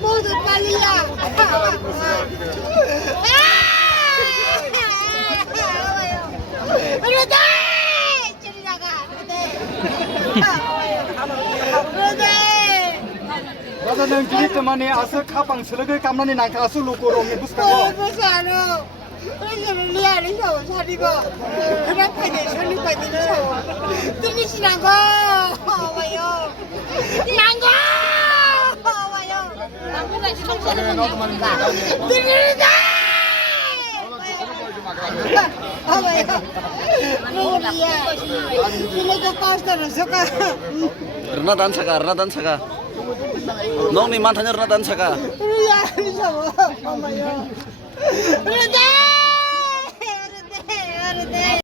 모두 빨리야. 그러다 저리 나가. 그러다. Raja giri temani asa kapang selagi kamnani nangka asu luko romnya buska. 부사로 그래서 리아리서 사리고 그런 판에 설립받으면서 들리시라고 와요. 난거 와요. 남보다 청소는 못합니다. 들리다. 와요. 리아. 이거 가스터는 서가. Renadan saka. Nong ni mantannya Renadan saka. 리아리서 와요. 그러다.